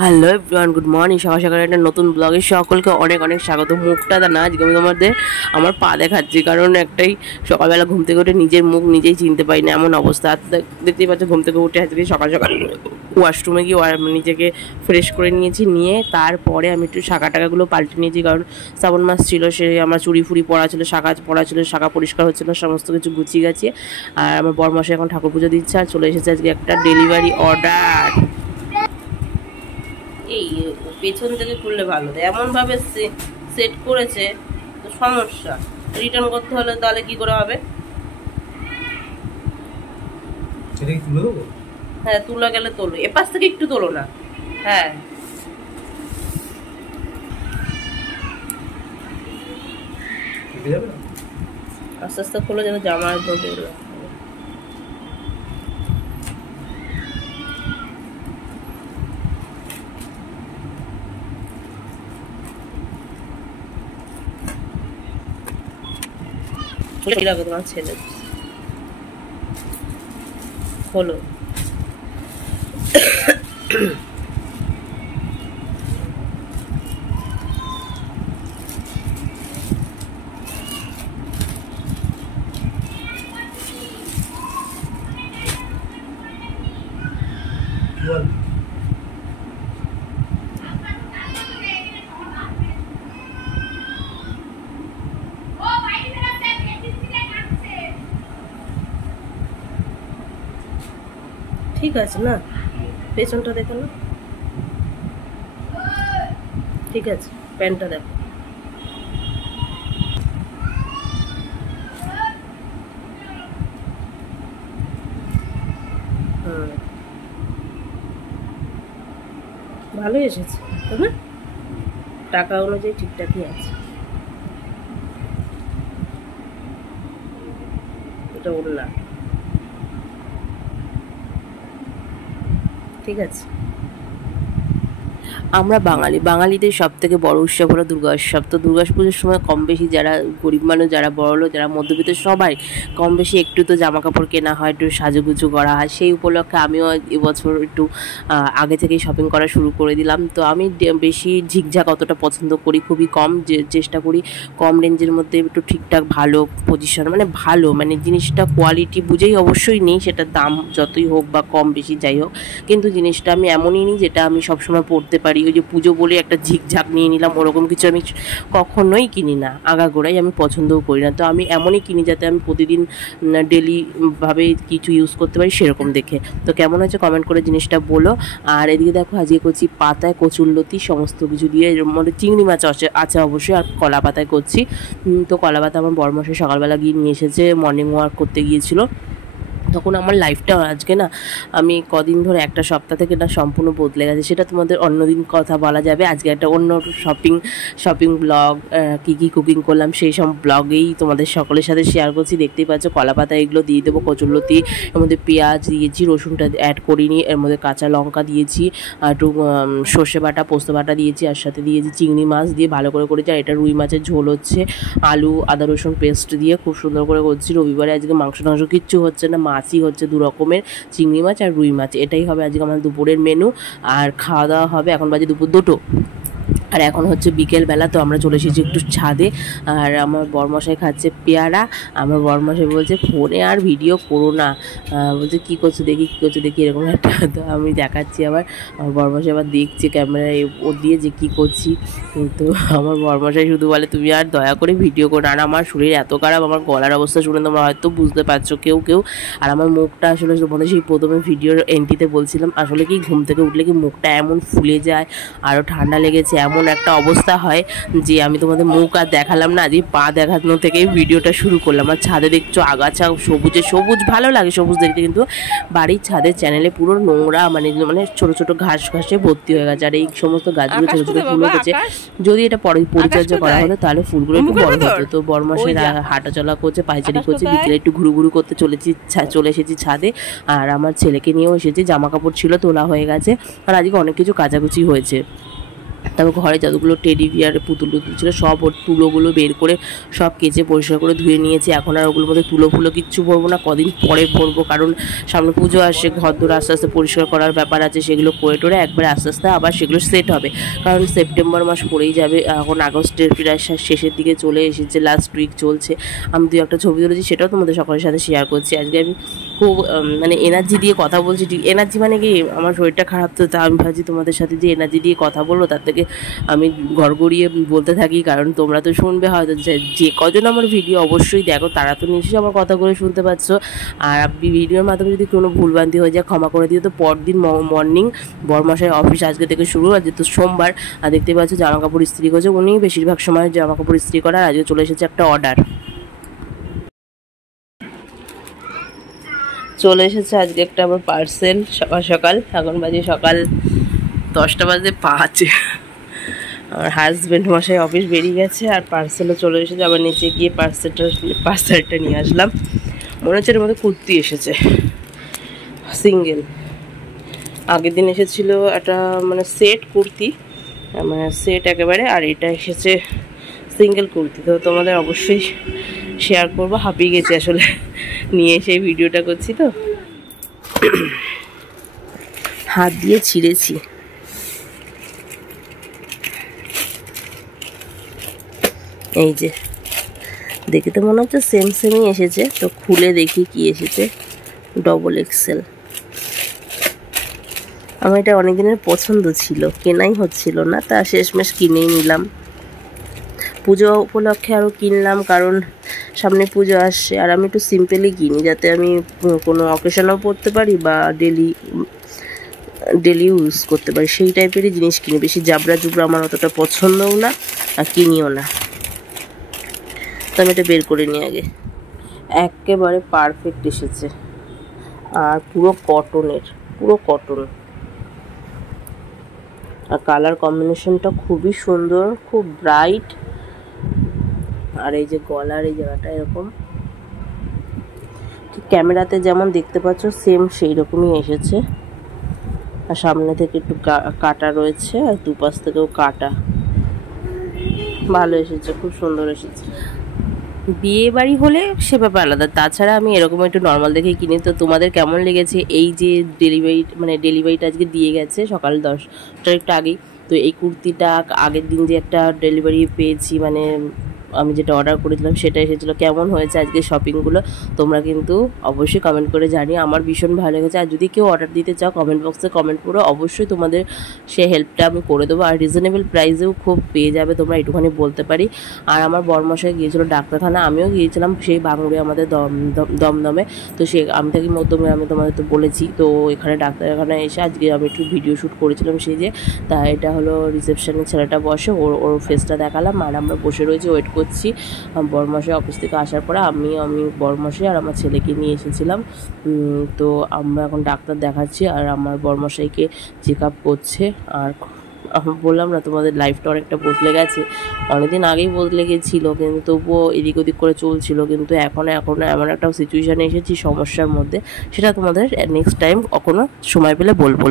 Hello everyone, good morning. সকাল সকাল একটা নতুন ব্লগে সকলকে অনেক অনেক স্বাগত। মুখটা না আজকে আমি তোমাদের আমার পা দেখাচ্ছি, কারণ একটাই সকালবেলা ঘুম থেকে উঠে নিজের মুখ নিজেই চিনতে পারি না, এমন অবস্থা। আর দেখতেই পাচ্ছ, ঘুম থেকে উঠে আজকে সকাল সকাল ওয়াশরুমে গিয়ে নিজেকে ফ্রেশ করে নিয়েছি। নিয়ে তারপরে আমি একটু শাখা টাকাগুলো পাল্টে নিয়েছি, কারণ শ্রাবণ মাস ছিল, সে আমার চুড়ি ফুড়ি পড়া ছিল, শাখা পড়া ছিল, শাখা পরিষ্কার হচ্ছিল, সমস্ত কিছু গুছিয়ে গেছে। আর আমার বরমশাই এখন ঠাকুর পুজো দিচ্ছে। আর চলে এসেছে আজকে একটা ডেলিভারি অর্ডার। এই পেছন থেকে খুললে ভালো, এমন ভাবে সেট করেছে তো সমস্যা। রিটার্ন করতে হলে তাহলে কি করে হবে? হ্যাঁ, তুলা গেলে তোলো, এপাশ থেকে একটু তোলো না। হ্যাঁ, আস্তে আস্তে খোলো যেন জামার ধরে। তোমার ছেলে হলো ঠিক আছে না? পেছনটা দেখো না, ঠিক আছে। প্যান্টটা দেখো, ভালোই এসেছে তাই না? টাকা অনুযায়ী ঠিকঠাকই আছে। এটা ওড়না, ঠিক আছে। আমরা বাঙালিদের সব থেকে বড় উৎসব হলো দুর্গা উৎসব। তো দুর্গা পুজোর সময় কম বেশি যারা গরিব মানুষ, যারা বড়লোক, যারা মধ্যবিত্ত, সবাই কম বেশি একটু তো জামা কাপড় কেনা হয়, একটু সাজুগুজু করা হয়। সেই উপলক্ষে আমিও এবছর একটু আগে থেকেই শপিং করা শুরু করে দিলাম। তো আমি বেশি ঝিকঝাক অতটা পছন্দ করি, খুবই কম চেষ্টা করি কম রেঞ্জের মধ্যে একটু ঠিকঠাক ভালো পজিশন, ভালো জিনিসটা কোয়ালিটি বুঝেই অবশ্যই নিই, সেটা দাম যতই হোক বা কম বেশি যাই হোক, কিন্তু জিনিসটা আমি এমনই নিই যেটা আমি সবসময় পরতে পারি। ওই যে পুজো বলে একটা ঝিকঝাক নিয়ে নিলাম, ওরকম কিছু আমি কখনোই কিনি না, আগাগোড়াই আমি পছন্দও করি না। তো আমি এমনই কিনি যাতে আমি প্রতিদিন ডেলিভাবে কিছু ইউজ করতে পারি, সেরকম দেখে। তো কেমন হয়েছে কমেন্ট করে জিনিসটা বলো। আর এদিকে দেখো, আজকে করছি পাতায় কচুরলতি সমস্ত কিছু দিয়ে, এর মধ্যে চিংড়ি মাছ আছে অবশ্যই, আর কলা পাতায় করছি। তো কলা পাতা আমার বরমশাই সকালবেলা গিয়ে নিয়ে এসেছে, মর্নিং ওয়াক করতে গিয়েছিল। তখন আমার লাইফটা আজকে না, আমি কদিন ধরে একটা সপ্তাহ থেকে না সম্পূর্ণ বদলে গেছে। সেটা তোমাদের অন্যদিন কথা বলা যাবে। আজকে একটা অন্য শপিং ব্লগ, কী কুকিং করলাম সেই সব ব্লগেই তোমাদের সকলের সাথে শেয়ার করছি। দেখতেই পাচ্ছ কলা পাতা এগুলো দিয়ে দেবো, কচুরলতি, এর মধ্যে পেঁয়াজ দিয়েছি, রসুনটা অ্যাড করিনি, এর মধ্যে কাঁচা লঙ্কা দিয়েছি, একটু সর্ষে বাটা, পোস্ত বাটা দিয়েছি, আর সাথে দিয়েছি চিংড়ি মাছ দিয়ে ভালো করে করেছি। আর এটা রুই মাছের ঝোল হচ্ছে, আলু আদা রসুন পেস্ট দিয়ে খুব সুন্দর করে করছি। রবিবারে আজকে মাংস কিচ্ছু হচ্ছে না, মাছই হচ্ছে, দু রকমের, চিংড়ি মাছ আর রুই মাছ। এটাই হবে আজকে আমার দুপুরের মেনু। আর খাওয়া দাওয়া হবে, এখন বাজে দুপুর 2টো। আর এখন হচ্ছে বিকেলবেলা। তো আমরা চলে এসেছি একটু ছাদে। আর আমার বরমশাই খাচ্ছে পেয়ারা। আমার বরমশাই বলছে ফোনে আর ভিডিও করো না, বলছে কী করছো দেখি এরকম একটা। তো আমি দেখাচ্ছি, আবার আমার বরমশাই আবার দেখছে ক্যামেরায় ও দিয়ে যে কী করছি। তো আমার বরমশাই শুধু বলে তুমি আর দয়া করে ভিডিও করো। আর আমার শরীর এত খারাপ, আমার গলার অবস্থা শুনে তোমরা হয়তো বুঝতে পারছো কেউ। আর আমার মুখটা আসলে তোমাদের সেই প্রথমে ভিডিওর এন্ট্রিতে বলছিলাম, আসলে কি ঘুম থেকে উঠলে কি মুখটা এমন ফুলে যায়, আরও ঠান্ডা লেগেছে, এমন একটা অবস্থা হয় যে আমি তোমাদের মুখ আর দেখালাম না, আজকে পা দেখানো থেকেই ভিডিওটা শুরু করলাম। আর ছাদে দেখছো আগাছা সবুজ ভালো লাগে সবুজ দেখতে, কিন্তু বাড়ির ছাদের চ্যানেলে পুরো নোংরা, ছোট ছোট ঘাসে ভর্তি হয়ে গেছে। আর এই সমস্ত গাছগুলো ছোট ছোট ফুল উঠেছে, যদি এটা পরিচর্যা করা হতো তাহলে ফুলগুলো একটু বড় হতো। তো বরমাসে হাঁটাচলা করছে, পায়চারি করছে, বিকেলে একটু ঘুরু করতে চলে এসেছি ছাদে। আর আমার ছেলেকে নিয়েও এসেছি, জামা কাপড় ছিল তোলা হয়ে গেছে, আর আজকে অনেক কিছু কাচাকুচি হয়েছে। তারপর ঘরে যতগুলো টেডি বিয়ার পুতুল টুতুল ছিল সব ওর তুলোগুলো বের করে সব কেচে পরিষ্কার করে ধুয়ে নিয়েছি। এখন আর ওগুলোর মধ্যে তুলো ফুলো কিচ্ছু ভরবো না, কদিন পরে ভরবো, কারণ সামনে পুজো আসছে, ঘর দূর আস্তে আস্তে পরিষ্কার করার ব্যাপার আছে, সেগুলো করে টোরে একবারে আস্তে আস্তে আবার সেগুলো সেট হবে, কারণ সেপ্টেম্বর মাস পড়েই যাবে, এখন আগস্টের প্রায় শেষের দিকে চলে এসেছে, লাস্ট উইক চলছে। আমি দু একটা ছবি তুলেছি, সেটাও তোমাদের সকলের সাথে শেয়ার করছি। আজকে আমি খুব মানে এনার্জি দিয়ে কথা বলছি, ঠিক এনার্জি মানে কি, আমার শরীরটা খারাপ তো, তা আমি ভাবছি তোমাদের সাথে যে এনার্জি দিয়ে কথা বলবো তার থেকে আমি গড়গড়িয়ে বলতে থাকি, কারণ তোমরা তো শুনবে হয়তো, যে কজন আমার ভিডিও অবশ্যই দেখো তারা তো নিশ্চয়ই আমার কথাগুলো শুনতে পাচ্ছ। আর ভিডিওর মাধ্যমে যদি কোনো ভুলভ্রান্তি হয়ে যায় ক্ষমা করে দিও। তো পরদিন মর্নিং বরমশাই অফিস আজকে থেকে শুরু, আজকে তো সোমবার, আর দেখতে পাচ্ছ জামা কাপড় ইস্ত্রি করছে উনি, বেশিরভাগ সময় জামা কাপড় ইস্ত্রি করার। আজকে চলে এসেছে একটা অর্ডার, চলে এসেছে আজকে একটা আমার পার্সেল সকাল সকাল। এখন বাজে সকাল 10টা বাজে 5। আমার হাজব্যান্ড মশাই অফিস বেরিয়ে গেছে আর পার্সেলও চলে এসেছে। আবার নিচে গিয়ে পার্সেলটা নিয়ে আসলাম। মনে হচ্ছে এর মধ্যে কুর্তি এসেছে সিঙ্গেল। আগের দিন এসেছিল একটা মানে সেট কুর্তি, মানে সেট একেবারে, আর এটা এসেছে সিঙ্গেল কুর্তি। তো তোমাদের অবশ্যই শেয়ার করবো, হাঁপিয়ে গেছি আসলে নিয়ে এসে ভিডিওটা করছি তো, হাত দিয়ে ছিঁড়েছি। এই যে দেখে তো মনে হচ্ছে সেম সেমই এসেছে, তো খুলে দেখি কি এসেছে। Double XL. আমার এটা অনেক দিনের পছন্দ ছিল, কেনাই হচ্ছিল না, তা শেষমেশ কিনেই নিলাম। পুজো উপলক্ষে আরও কিনলাম, কারণ সামনে পুজো আসছে, আর আমি একটু সিম্পলি কিনি যাতে আমি কোনো অকেশনেও পরতে পারি বা ডেলি ইউজ করতে পারি, সেই টাইপেরই জিনিস কিনি। বেশি জাবরা জুবরা আমার অতটা পছন্দও না আর কিনিও না। তো আমি এটা বের করে নিই আগে। একেবারে পারফেক্ট এসেছে, আর পুরো কটনের, পুরো কটন, আর কালার কম্বিনেশনটা খুবই সুন্দর, খুব ব্রাইট। আর এই যে গলার এই জায়গাটা এরকম ঠিক ক্যামেরাতে যেমন দেখতে পাচ্ছ সেম সেই রকমই এসেছে। আর সামনে থেকে একটু কাটা রয়েছে, আর দুপাশ থেকেও কাটা। ভালো এসেছে, খুব সুন্দর এসেছে। বিয়ে বাড়ি হলে সে ব্যাপার আলাদা, তাছাড়া আমি এরকম একটু নর্মাল দেখেই কিনি। তো তোমাদের কেমন লেগেছে এই যে ডেলিভারিটা আজকে দিয়ে গেছে সকাল 10টার একটু আগেই। তো এই কুর্তিটা আগের দিন যে একটা ডেলিভারি পেয়েছি, মানে আমি যেটা অর্ডার করেছিলাম সেটা এসেছিলো, কেমন হয়েছে আজকে শপিংগুলো তোমরা কিন্তু অবশ্যই কমেন্ট করে জানিও। আমার ভীষণ ভালো লেগেছে। আর যদি কেউ অর্ডার দিতে চাও কমেন্ট বক্সে কমেন্ট করো, অবশ্যই তোমাদের সে হেল্পটা আমি করে দেবো। আর রিজনেবল প্রাইসেও খুব পেয়ে যাবে তোমরা, একটুখানি বলতে পারি। আর আমার বরমশাই গিয়েছিলো ডাক্তারখানা, আমিও গিয়েছিলাম সেই বাঙুড়ি আমাদের দমদমে। তো আমি থাকি মধ্যমে, আমি তোমাদের তো বলেছি। তো এখানে ডাক্তারখানায় এসে আজকে আমি একটু ভিডিও শ্যুট করেছিলাম সেই যে। তা এটা হলো রিসেপশনে ছেলেটা বসে, ওর ফেসটা দেখালাম, আর আমরা বসে রয়েছি ওয়েট করছি। বরমশাই অফিস থেকে আসার পরে আমি বরমশাই আর আমার ছেলেকে নিয়ে এসেছিলাম। তো আমরা এখন ডাক্তার দেখাচ্ছি, আর আমার বরমশাইকে চেক আপ করছে। আর বললাম না তোমাদের লাইফটা অনেকটা বদলে গেছে, অনেকদিন আগেই বদলে গেছিলো, কিন্তু তবুও এদিক ওদিক করে চলছিল। কিন্তু এখন এমন একটা সিচুয়েশানে এসেছি সমস্যার মধ্যে, সেটা তোমাদের নেক্সট টাইম কখনো সময় পেলে বলবো।